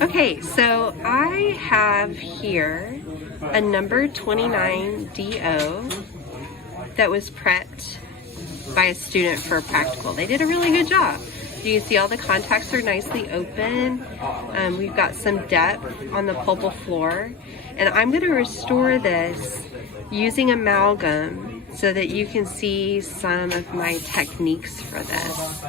Okay, so I have here a number 29 DO that was prepped by a student for a practical. They did a really good job. You can see all the contacts are nicely open. We've got some depth on the pulpal floor. And I'm going to restore this using amalgam so that you can see some of my techniques for this.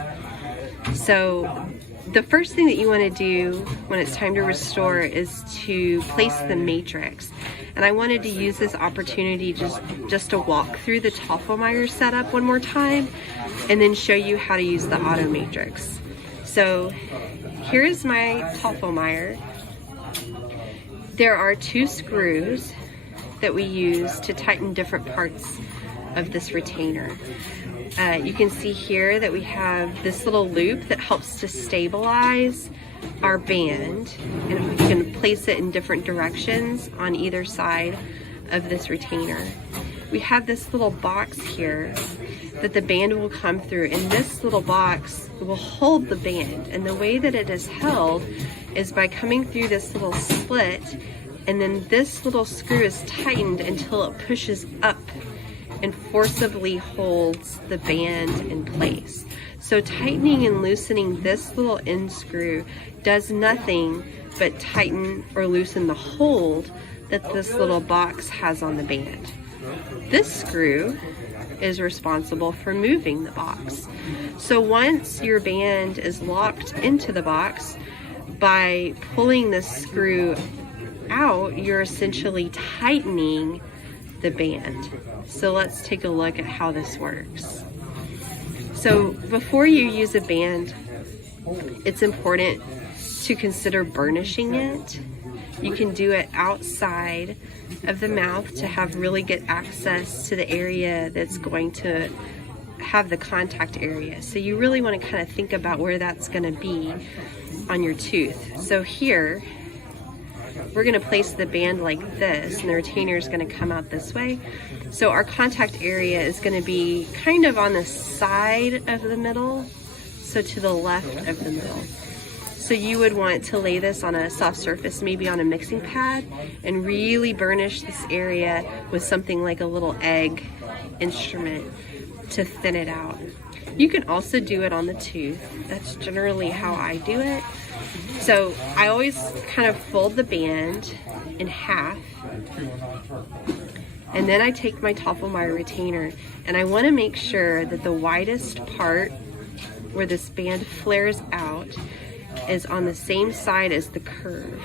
So the first thing that you want to do when it's time to restore is to place the matrix. And I wanted to use this opportunity just to walk through the Tofflemire setup one more time and then show you how to use the Automatrix. So here's my Tofflemire. There are 2 screws that we use to tighten different parts of this retainer. You can see here that we have this little loop that helps to stabilize our band, and we can place it in different directions on either side of this retainer. We have this little box here that the band will come through, and this little box will hold the band, and the way that it is held is by coming through this little slit, and then this little screw is tightened until it pushes up and forcibly holds the band in place. So tightening and loosening this little end screw does nothing but tighten or loosen the hold that this little box has on the band. This screw is responsible for moving the box. So once your band is locked into the box, by pulling this screw out, you're essentially tightening the band. So let's take a look at how this works. So before you use a band, it's important to consider burnishing it. You can do it outside of the mouth to have really good access to the area that's going to have the contact area. So you really want to kind of think about where that's going to be on your tooth. So here, we're going to place the band like this, and the retainer is going to come out this way. So our contact area is going to be kind of on the side of the middle, so to the left of the middle. So you would want to lay this on a soft surface, maybe on a mixing pad, and really burnish this area with something like a little egg instrument to thin it out. You can also do it on the tooth. That's generally how I do it. So I always kind of fold the band in half, and then I take my Tofflemire retainer, and I want to make sure that the widest part where this band flares out is on the same side as the curve.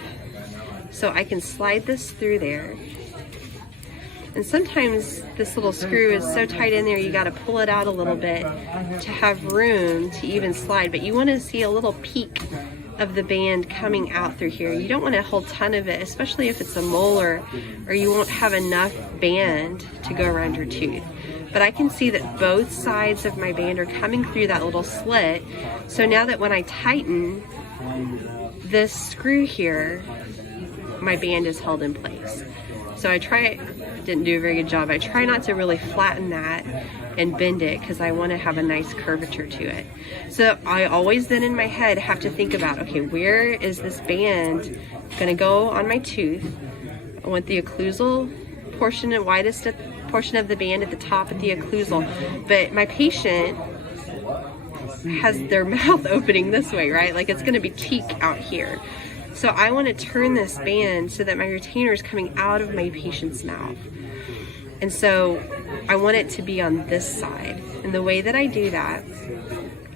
So I can slide this through there. And sometimes this little screw is so tight in there you got to pull it out a little bit to have room to even slide, but you want to see a little peak of the band coming out through here. You don't want a whole ton of it, especially if it's a molar, or you won't have enough band to go around your tooth. But I can see that both sides of my band are coming through that little slit. So now that when I tighten this screw here, my band is held in place. So I didn't do a very good job. I try not to really flatten that and bend it because I want to have a nice curvature to it. So I always then in my head have to think about, okay, where is this band going to go on my tooth? I want the occlusal portion and widest portion of the band at the top at the occlusal. But my patient has their mouth opening this way, right? Like it's going to be cheek out here. So I want to turn this band so that my retainer is coming out of my patient's mouth. And so I want it to be on this side. And the way that I do that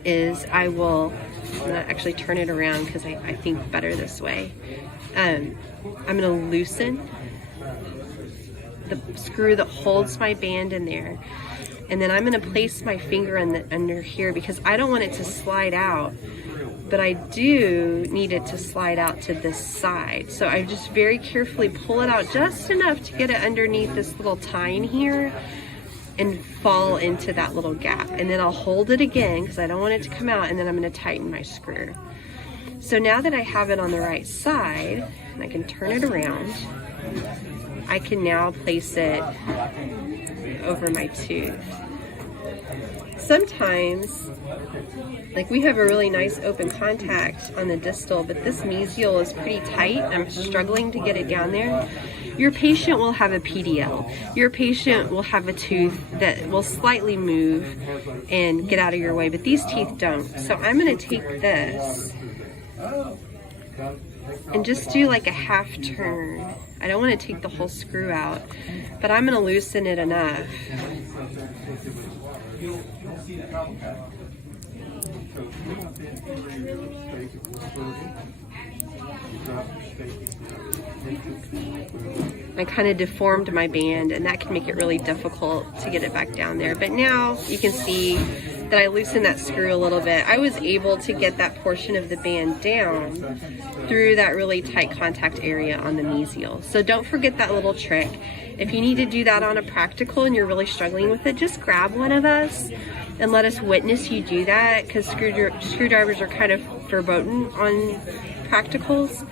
is I'm going to actually turn it around because I think better this way. I'm going to loosen the screw that holds my band in there. And then I'm going to place my finger under here because I don't want it to slide out, but I do need it to slide out to this side. So I just very carefully pull it out just enough to get it underneath this little tine here and fall into that little gap. And then I'll hold it again because I don't want it to come out, and then I'm going to tighten my screw. So now that I have it on the right side, and I can turn it around, I can now place it over my tooth. sometimes, like we have a really nice open contact on the distal, but this mesial is pretty tight. I'm struggling to get it down there. Your patient will have a PDL. Your patient will have a tooth that will slightly move and get out of your way, but these teeth don't. So I'm going to take this and just do like a half turn. I don't want to take the whole screw out, but I'm going to loosen it enough. I kind of deformed my band, and that can make it really difficult to get it back down there. But now you can see that I loosened that screw a little bit. I was able to get that portion of the band down through that really tight contact area on the mesial. So don't forget that little trick. If you need to do that on a practical and you're really struggling with it, just grab one of us and let us witness you do that, because screwdrivers are kind of verboten on practicals.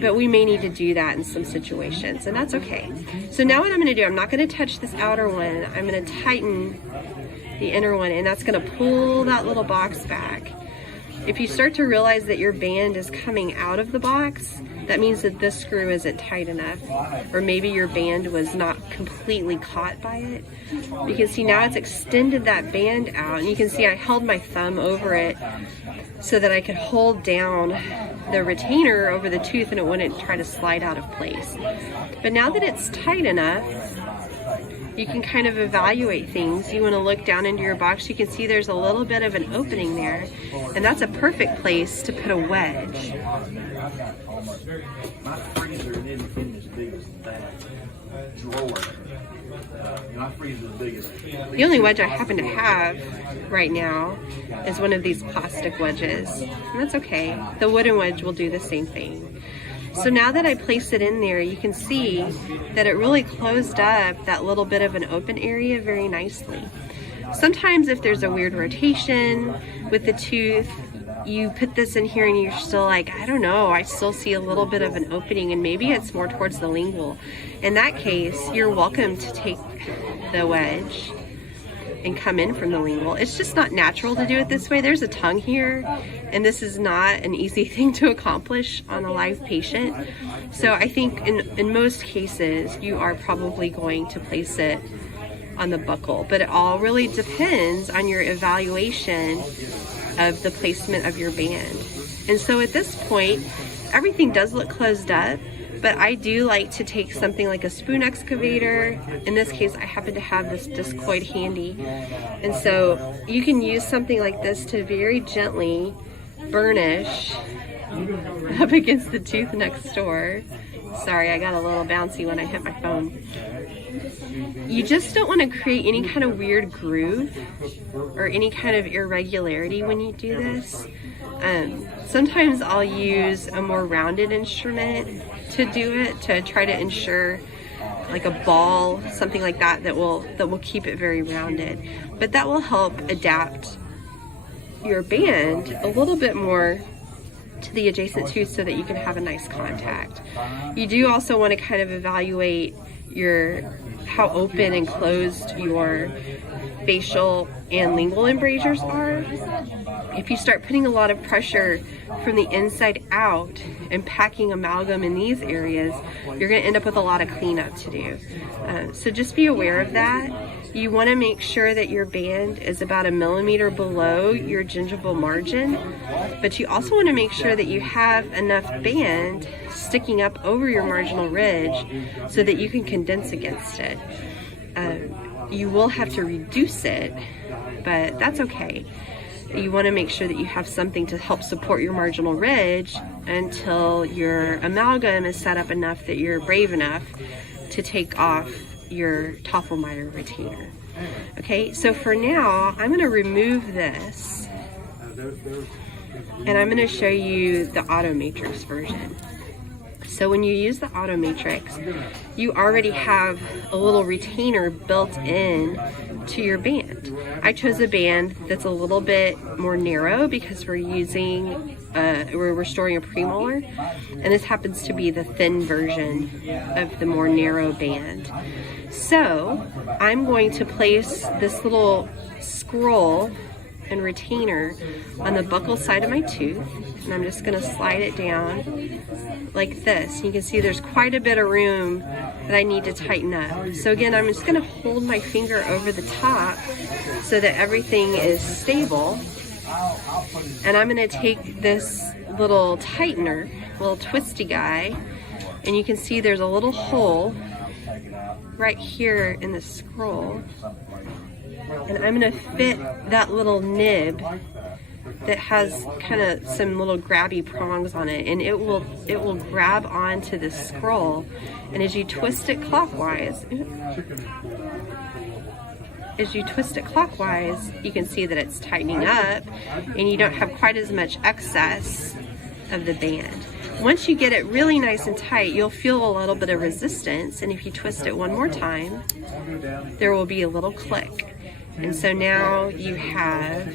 But we may need to do that in some situations, and that's okay. So now what I'm going to do, I'm not going to touch this outer one. I'm going to tighten the inner one, and that's going to pull that little box back. If you start to realize that your band is coming out of the box, that means that this screw isn't tight enough, or maybe your band was not completely caught by it. You can see now it's extended that band out, and you can see I held my thumb over it so that I could hold down the retainer over the tooth and it wouldn't try to slide out of place. But now that it's tight enough, you can kind of evaluate things. You want to look down into your box. You can see there's a little bit of an opening there, and that's a perfect place to put a wedge. My freezer isn't as big as that drawer. My freezer is the biggest. The only wedge I happen to have right now is one of these plastic wedges, and that's okay. The wooden wedge will do the same thing. So now that I place it in there, you can see that it really closed up that little bit of an open area very nicely. Sometimes if there's a weird rotation with the tooth, you put this in here and you're still like, I don't know, I still see a little bit of an opening, and maybe it's more towards the lingual. In that case, you're welcome to take the wedge and come in from the lingual. It's just not natural to do it this way. There's a tongue here, and this is not an easy thing to accomplish on a live patient. So I think in most cases, you are probably going to place it on the buccal, but it all really depends on your evaluation of the placement of your band. And so at this point, everything does look closed up, but I do like to take something like a spoon excavator. In this case, I happen to have this discoid handy. And so you can use something like this to very gently burnish up against the tooth next door. Sorry, I got a little bouncy when I hit my phone. You just don't want to create any kind of weird groove or any kind of irregularity when you do this. Sometimes I'll use a more rounded instrument to do it, to try to ensure like a ball, something like that, that will keep it very rounded. But that will help adapt your band a little bit more to the adjacent tooth so that you can have a nice contact. You do also want to kind of evaluate how open and closed your facial and lingual embrasures are. If you start putting a lot of pressure from the inside out and packing amalgam in these areas, you're going to end up with a lot of cleanup to do. So just be aware of that. You want to make sure that your band is about 1 millimeter below your gingival margin, but you also want to make sure that you have enough band sticking up over your marginal ridge so that you can condense against it. You will have to reduce it, but that's okay. You want to make sure that you have something to help support your marginal ridge until your amalgam is set up enough that you're brave enough to take off your Tofflemire retainer. Okay, so for now, I'm going to remove this and I'm going to show you the Automatrix version. So when you use the Automatrix, you already have a little retainer built in to your band. I chose a band that's a little bit more narrow because we're using we're restoring a premolar, and this happens to be the thin version of the more narrow band. So I'm going to place this little scroll and retainer on the buccal side of my tooth, and I'm just going to slide it down like this. You can see there's quite a bit of room that I need to tighten up. So again, I'm just going to hold my finger over the top so that everything is stable, and I'm going to take this little tightener, little twisty guy, and you can see there's a little hole right here in the scroll, and I'm going to fit that little nib that has kind of some little grabby prongs on it, and it will grab onto the scroll. And as you twist it clockwise, you can see that it's tightening up, and you don't have quite as much excess of the band. Once you get it really nice and tight, you'll feel a little bit of resistance, and if you twist it one more time, there will be a little click. And so now you have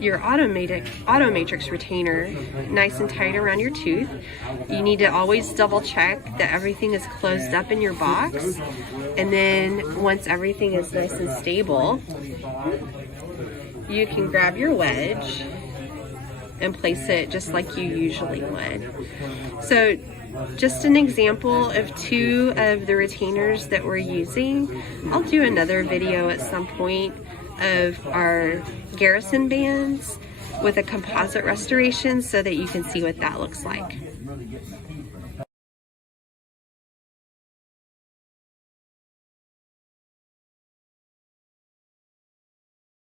your Automatrix retainer nice and tight around your tooth. You need to always double check that everything is closed up in your box, and then once everything is nice and stable, you can grab your wedge and place it just like you usually would. So just an example of two of the retainers that we're using. I'll do another video at some point of our Garrison bands with a composite restoration so that you can see what that looks like.